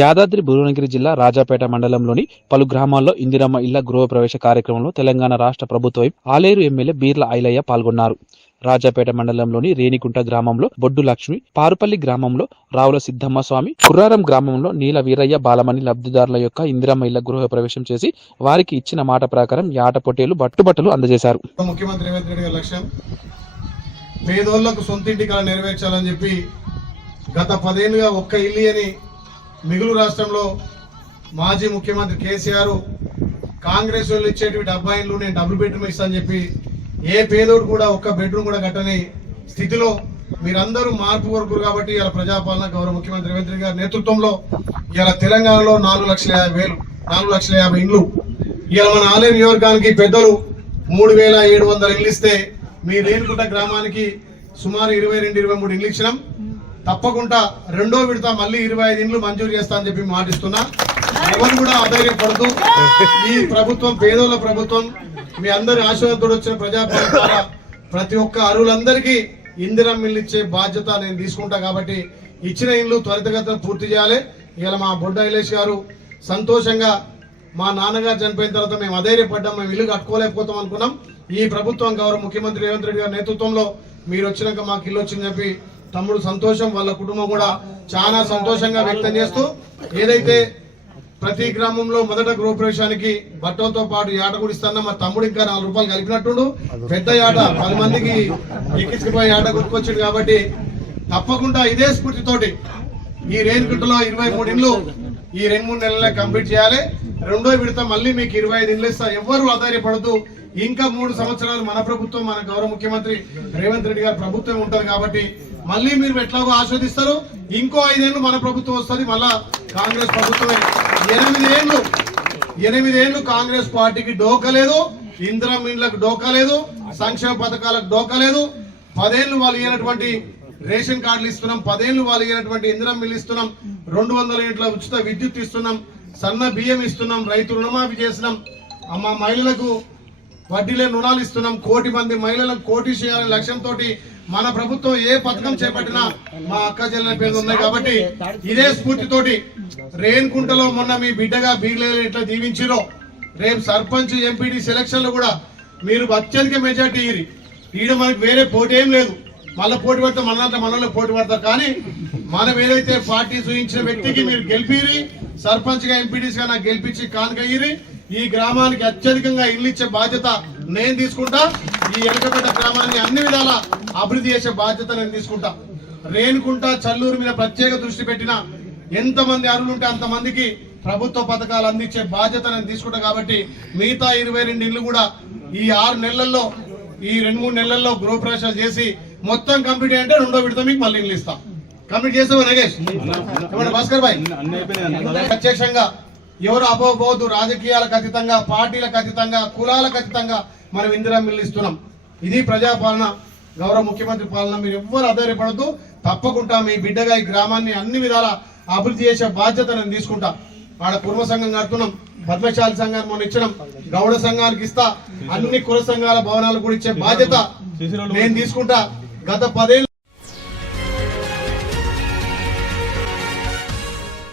యాదాద్రి భువనగిరి జిల్లా రాజాపేట మండలంలోని పలు గ్రామాల్లో ఇందిరమ్మ ఇళ్ల గృహప్రవేశ కార్యక్రమంలో తెలంగాణ రాష్ట్ర ప్రభుత్వం ఆలేరు ఎమ్మెల్యే బీర్ల ఐలయ్య పాల్గొన్నారు. రాజాపేట మండలంలోని రేణికుంట గ్రామంలో బొడ్డు లక్ష్మి, పారుపల్లి గ్రామంలో రావుల సిద్ధమ్మ స్వామి, కుర్రారం గ్రామంలో నీల వీరయ్య బాలమణి లబ్ధిదారుల యొక్క ఇందిరమ్మ ఇళ్ల గృహప్రవేశం చేసి వారికి ఇచ్చిన మాట ప్రకారం యాట పొట్టేలు బట్టుబట్టలు అందజేశారు. ముఖ్యమంత్రి రేవంత్ రెడ్డి గారి లక్ష్యం పేదోళ్లకు సొంతింటి కళ నెరవేర్చాలని చెప్పి గత 10 ఏళ్లుగా ఒక్క ఇల్లు అని మిగులు రాష్ట్రంలో మాజీ ముఖ్యమంత్రి కేసీఆర్ కాంగ్రెస్ వాళ్ళు ఇచ్చేటివి 70 ఇళ్ళు నేను డబుల్ బెడ్రూమ్ ఇస్తానని చెప్పి ఏ పేదోడు కూడా ఒక్క బెడ్రూమ్ కూడా కట్టని స్థితిలో మీరందరూ మార్పు కోరుకురు కాబట్టి ఇలా ప్రజాపాలన గౌరవ ముఖ్యమంత్రి రేవంత్ రెడ్డి గారి నేతృత్వంలో ఇలా తెలంగాణలో 4,50,000 ఇండ్లు ఇలా మన ఆలేరు నియోజకవర్గానికి పెద్దలు 3,700 ఇండ్లు ఇస్తే మీ రేణికుంట గ్రామానికి సుమారు 22-23 ఇండ్లు ఇచ్చినాం. తప్పకుండా రెండో విడత మళ్ళీ 25 ఇండ్లు మంజూరు చేస్తా అని చెప్పి మాటిస్తున్నా. ఎవరు కూడా ఆధైర్యపడుతూ ఈ ప్రభుత్వం పేదోళ్ళ ప్రభుత్వం, మీ అందరి ఆశీర్వాదంతో వచ్చిన ప్రజాపాలన ద్వారా ప్రతి ఒక్క అరువులందరికీ ఇందిరమ్మ ఇల్లు ఇచ్చే బాధ్యత నేను తీసుకుంటా. కాబట్టి ఇచ్చిన ఇల్లు త్వరితగతిన పూర్తి చేయాలి. ఇలా మా బొడ్డ ఐలేష్ గారు సంతోషంగా మా నాన్నగారు చనిపోయిన తర్వాత మేము అధైర్యపడ్డాం, మేము ఇల్లు కట్టుకోలేకపోతాం అనుకున్నాం. ఈ ప్రభుత్వం గౌరవ ముఖ్యమంత్రి రేవంత్ రెడ్డి గారి నేతృత్వంలో మీరు వచ్చినాక మాకు ఇల్లు వచ్చిందని చెప్పి తమ్ముడు సంతోషం, వాళ్ళ కుటుంబం కూడా చాలా సంతోషంగా వ్యక్తం చేస్తూ ఏదైతే ప్రతి గ్రామంలో మొదట గృహప్రవేశానికి బట్టలతో పాటు యాట కూడా ఇస్తానా మా తమ్ముడు ఇంకా 4 రూపాయలు కలిపినట్టుండు. పెద్ద యాట 10 మందికి ఎక్కించుకుపోయి యాట గుర్తుకొచ్చింది. కాబట్టి తప్పకుండా ఇదే స్ఫూర్తితోటి ఈ రేణికుంటలో 23 ఇండ్లు ఈ 2-3 నెలలే కంప్లీట్ చేయాలి. రెండో విడత మళ్ళీ మీకు 25 ఇండ్లు ఇస్తా. ఎవరు ఆధారపడదు. ఇంకా 3 సంవత్సరాలు మన ప్రభుత్వం, మన గౌరవ ముఖ్యమంత్రి రేవంత్ రెడ్డి గారి ప్రభుత్వం ఉంటది. కాబట్టి మళ్ళీ మీరు ఎట్లాగో ఆస్వాదిస్తారు. ఇంకో 5 ఏళ్ళు మన ప్రభుత్వం వస్తుంది, మళ్ళా కాంగ్రెస్ ప్రభుత్వమే. 8 ఏళ్ళు కాంగ్రెస్ పార్టీకి డోకలేదు, ఇందిరమ్మ ఇండ్లకు డోకలేదు, సంక్షేమ పథకాలకు డోకలేదు. 10 ఏళ్ళు వాళ్ళు ఇచ్చినటువంటి రేషన్ కార్డులు ఇస్తున్నాం, 10 ఏళ్ళు వాళ్ళు ఇచ్చినటువంటి ఇందిరమ్మ ఇల్లు ఇస్తున్నాం, 200 యూనిట్ల ఉచిత విద్యుత్ ఇస్తున్నాం, సన్న బియ్యం ఇస్తున్నాం, రైతు రుణమాఫీ చేస్తున్నాం, అమ్మ మహిళలకు వడ్డీలే రుణాలు ఇస్తున్నాం. 1 కోటి మంది మహిళలకు కోటి చేయాలనే లక్ష్యంతో మన ప్రభుత్వం ఏ పథకం చేపట్టినా మా అక్క చెల్లెల పేర్లు ఉన్నాయి. కాబట్టి ఇదే స్ఫూర్తితోటి రేణికుంటలో మొన్న మీ బిడ్డగా బీర్లేలు ఎట్లా దీవించిరో రేపు సర్పంచ్ ఎంపీడీ సెలక్షన్లు కూడా మీరు అత్యధిక మెజార్టీ ఈడ మనకి వేరే పోటీ ఏం లేదు. మళ్ళీ పోటీ పడతాం, మనలో పోటీ పడతారు. కానీ మనం ఏదైతే పార్టీ చూపించిన వ్యక్తికి మీరు గెలిపిరి, సర్పంచ్ గా ఎంపీడీస్ గా నాకు గెలిపించి కానుకయ్యిరి. ఈ గ్రామానికి అత్యధికంగా ఇల్లు ఇచ్చే బాధ్యత నేను తీసుకుంటా. ఈ ఎనకబడ్డ గ్రామాన్ని అన్ని విధాల అభివృద్ధి చేసే బాధ్యత నేను తీసుకుంటా. రేణికుంట చల్లూరు మీద ప్రత్యేక దృష్టి పెట్టిన ఎంతమంది అర్హులు ఉంటే అంతమందికి ప్రభుత్వ పథకాలు అందించే బాధ్యత నేను తీసుకుంటా. కాబట్టి మిగతా 22 ఇల్లు కూడా ఈ 6 నెలల్లో, ఈ 2-3 నెలల్లో గృహప్రవేశాలు చేసి మొత్తం కంప్లీట్ అయ్యంటే రెండో విడత మీకు మళ్ళీ ఇల్లు ఇస్తాం. కంప్లీట్ చేస్తావా నగేష్? భాస్కర్ భాయ్, ప్రత్యక్షంగా ఎవరు అపోబోదు, రాజకీయాలకు అతీతంగా, పార్టీలకు అతీతంగా, కులాలకు అతీతంగా మనం ఇందిరమ్మ ఇల్లు ఇస్తున్నాం. ఇది ప్రజాపాలన, గౌరవ ముఖ్యమంత్రి పాలన. మీరు ఎవ్వరు ఆధారపడద్దు. తప్పకుండా మీ బిడ్డగా ఈ గ్రామాన్ని అన్ని విధాల అభివృద్ధి చేసే బాధ్యత నేను తీసుకుంటా. ఆడ కుర్మ సంఘం కడుతున్నాం, పద్మశాలి సంఘాన్ని మొన్న ఇచ్చినాం, గౌడ సంఘానికి ఇస్తా, అన్ని కుల సంఘాల భవనాలు కూడా ఇచ్చే బాధ్యత నేను తీసుకుంటా. గత 10 ఏళ్ళు